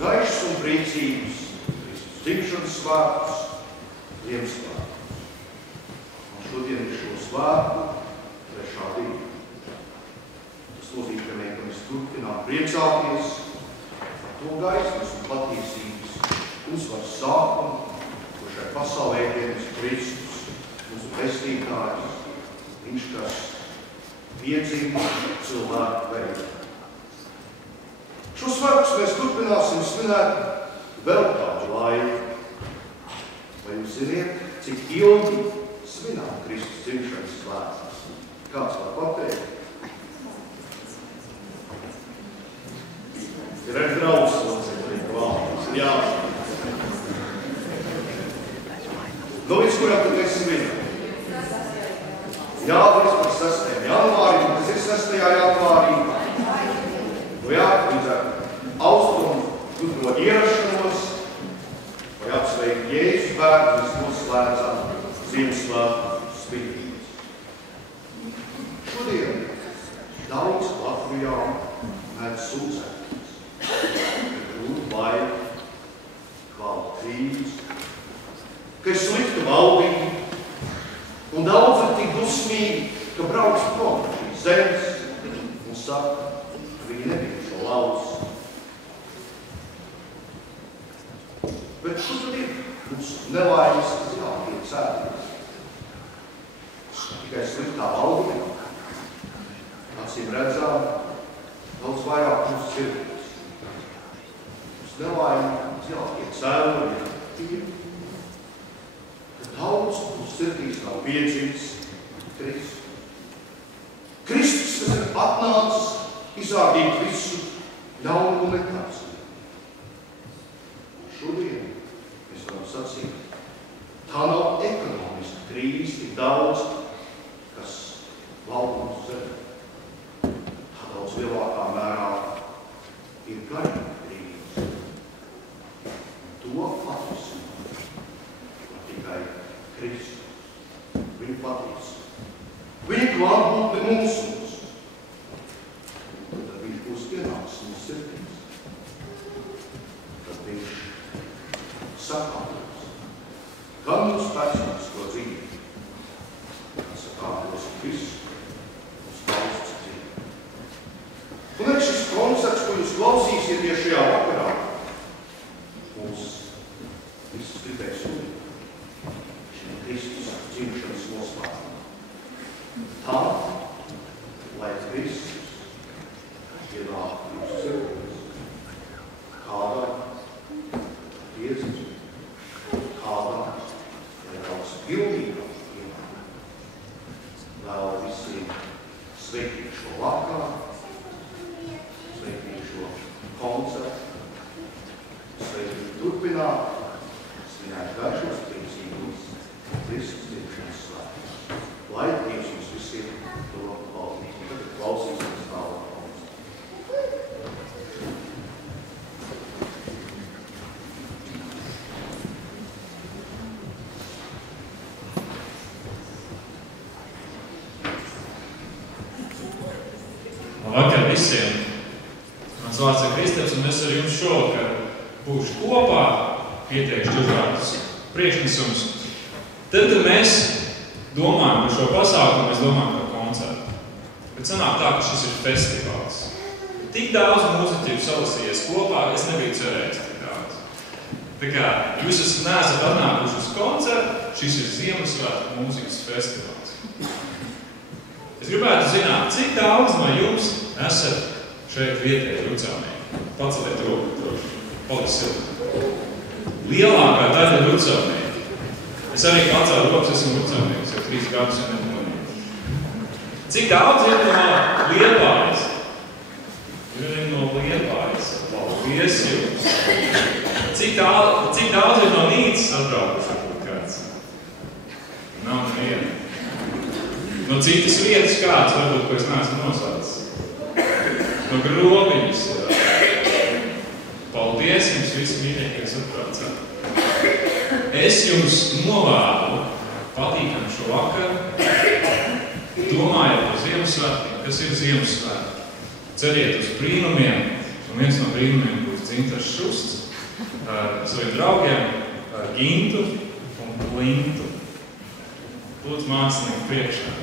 gaišs un priecības, Kristus dzimšanas svētus, Ziemassvētkus. Un šodien ir šo svētku trešā diena. Tas nozīmē, ka mēs turpinām priecāties par to gaismas un patiesības uzvaras sākumu, kur šai pasaulē pieņems Kristus, mūsu pestītājs, viņš, kas piedzima cilvēku veidā. Šo svētkus mēs turpināsim svinēt vēl kādu laiku. Vai jūs ziniet, cik ilgi svinām Kristus dzimšanas svētkus? Kāds var pateikt? Ir arī draugs, tas ir jāsaka. Līdz kuram tad mēs svinām? Jā, līdz par 6. janvārim, tas ir 6. janvārī. Jā, līdz ar austrumu gudro ierašanos, vai apsveikt Jēzus bērnu, mēs noslēdzam Ziemassvētku svinības. Šodien daudz Latvijā mēdz sūdzēties, ka grūti laika, klāta krīze, ka ir slikta valdība, un daudz ir tik dusmīgi, ka brauc prom šīs zemes un saka, ka viņi nebija šo lausu. Bet šo tad ir mums nelaimes, kas jātiek cēties. Tikai sliktā valdība, acīm redzām, daudz vairāk mūsu sirdīs. Mums nelaimes jātiek cēties, ka daudz mūsu sirdīs nav piedzimis Kristus. Kristus, kas ir atnācis, izrādīt visu ļaunumu un netaisnību. Šodien mēs varam sacīt, tā nav ekonomiska krīze, tik daudz, kas valda mūsu zemi. Tā daudz lielākā mērā ir garīga krīze. To atrisināt var tikai Kristus. Viņa patiesība. Viņa klātbūtne mūsos. Tad viņš būs ienācis mūsu sirdīs. Tad viņš sakātos, gan mūsu personisko dzīvi, gan sakātos visu mūsu valsts dzīvi. Un arī šis koncerts, ko jūs klausīsieties šajā vakarā, mūs visus gribēs unīt. Šī Kristus dzimšanas noslēguma. Tā, lai Kristus ienāk jūsu sirdīs, kādā piedzimst, kādā nedaudz pilnībā ienāk. Vēl visiem sveikīt šo vakaru, sveikīt šo koncertu, sveikīt turpināt, svinēt garšos priecīgus Kristus dzimšanas svētkus. Lai Dievs mums visiem to palīdz. Tagad klausīsimies tālāk. Labvakar visiem! Mans vārds ir Kristaps, un es ar jums šovakar būšu kopā, ieteikšu dažādus priekšnesumus. Tad, kad mēs domājam par šo pasākumu, mēs domājam par koncertu. Bet sanāk tā, ka šis ir festivāls. Tik daudz mūziķu ir salasījies kopā, es nebiju cerējis tik daudz. Tā kā jūs neesat atnākuši uz koncertu, šis ir Ziemassvētku mūzikas festivāls. Es gribētu zināt, cik daudz no jums esat šeit vietēji rucānieki. Paceliet roku, paliks silti. Lielākā daļa rucānieki. Es arī pacēlu rokas, esmu rucānieks, jau 3 gadus jau nedomāju. Cik daudz ir no Liepājas? Ir no Liepājas. Paldies jums! Cik daudz ir no Nīcas atbraukuši varbūt kāds? Nav neviena. No citas vietas kāds, varbūt, ko es neesmu nosaucis. No Grobiņas. Paldies jums visi mīļie, kas atbraucāt. Es jums novēlu patīkamu šo vakaru. Domājiet par Ziemassvētkiem, kas ir Ziemassvētki. Ceriet uz brīnumiem, un viens no brīnumiem būs Dzintars Šusts, saviem draugiem Gintu un Lintu. Lūdzu mākslinieku priekšā.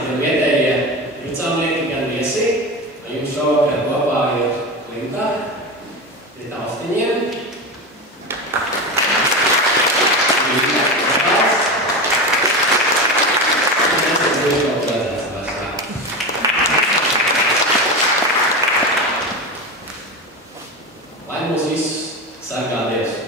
sveicināti gan vietējie rucāmnieki, gan viesi. Jums šovakar kopā ir Klimta, ir taustiņiem. Lai mūs visus sargā Dievs.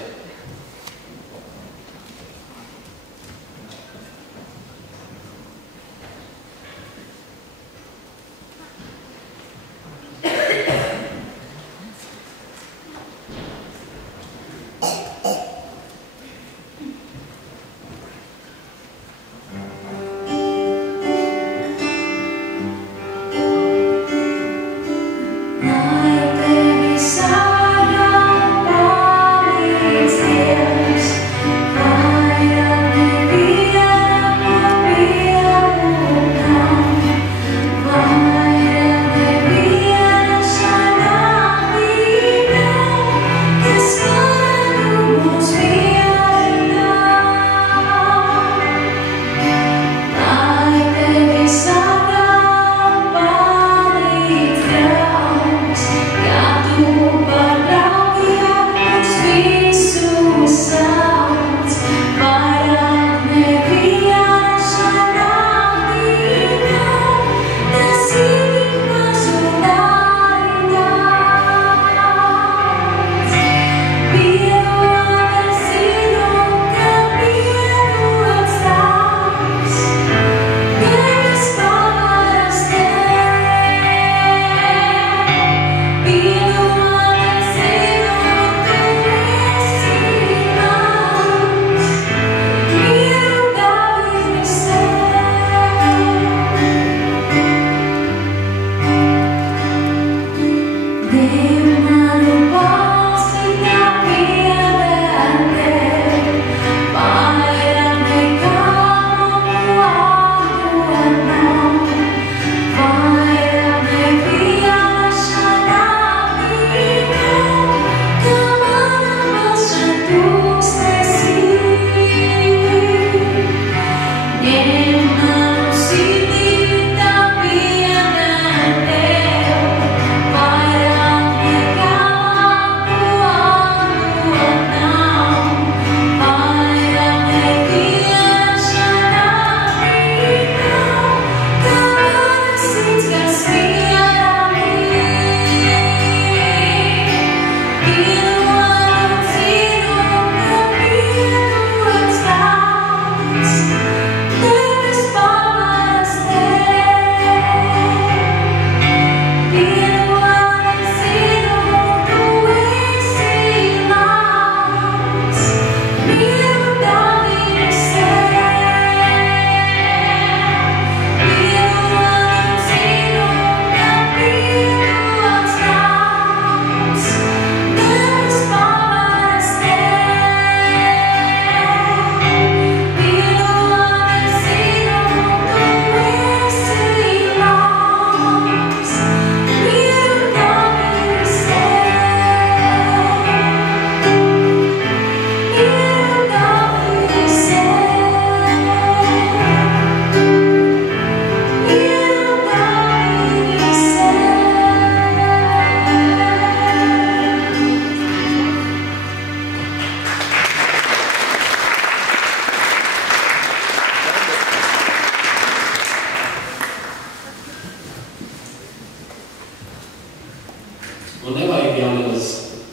Un nevajag jau nemaz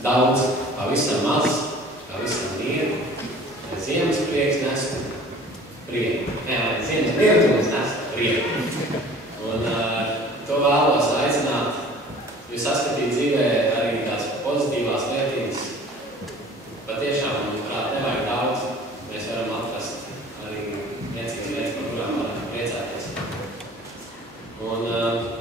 daudz, pavisam maz, pavisam mieru. Ziemas prieks nes prieku. Ziemas lietums nes prieku. Un to vēlos aicināt, jūs saskatīt dzīvē arī tās pozitīvās lietiņas. Patiešām, manuprāt, nevajag daudz. Mēs varam atrast arī lietas, par kurām varam priecāties. Un